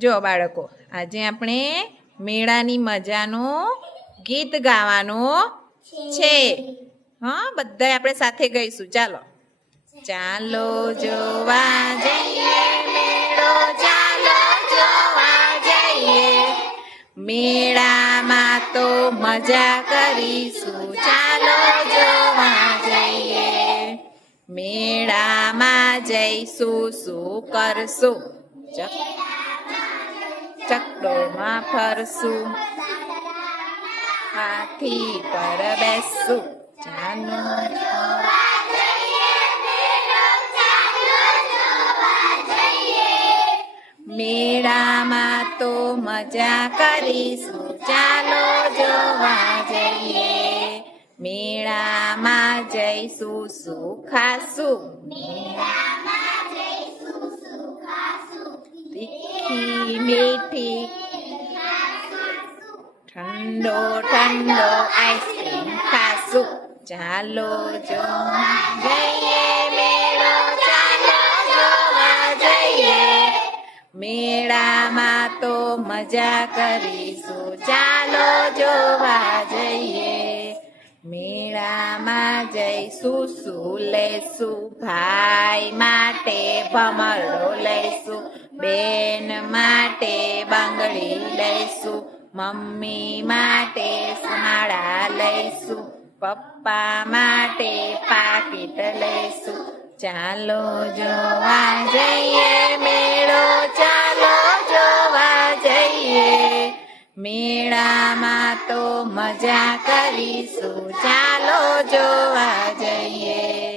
જો બાળકો, આજે આપણે મેળાની મજાનું ગીત ગાવાનું છે. હા, બધા આપણે સાથે ગઈશું. ચાલો ચાલો જોવા જઈએ મેળો, ચાલો જોવા જઈએ. મેળામાં તો મજા કરીશું, ચાલો જોવા જઈએ. મેળામાં જઈશું, શું કરશું? ચકડોળમાં ફરશું, હાથી પર બેસશું. ચાલો મેળામાં તો મજા કરીશું, ચાલો જોવા જઈએ. મેળામાં જઈશું, શું ખાશું? તીખી મીઠી ઠંડો ઠંડો આઈસ્ક્રીમ ખાશું. ચાલો જોવા જઈએ મેળો, ચાલો જોવા જઈએ. મેળામાં તો મજા કરીશું, ચાલો જોવા જઈએ. મેળામાં જઈશું, શું લેશું? ભાઈ માટે ભમરડો લઈશું, બેન માટે બંગડી લઈશું, મમ્મી માટે માળા લઈશું, પપ્પા માટે પાકીટ લઈશું. ચાલો જોવા જઈએ મેળો, ચાલો જોવા જઈએ. મેળામાં તો મજા કરીશું, ચાલો જોવા જઈએ.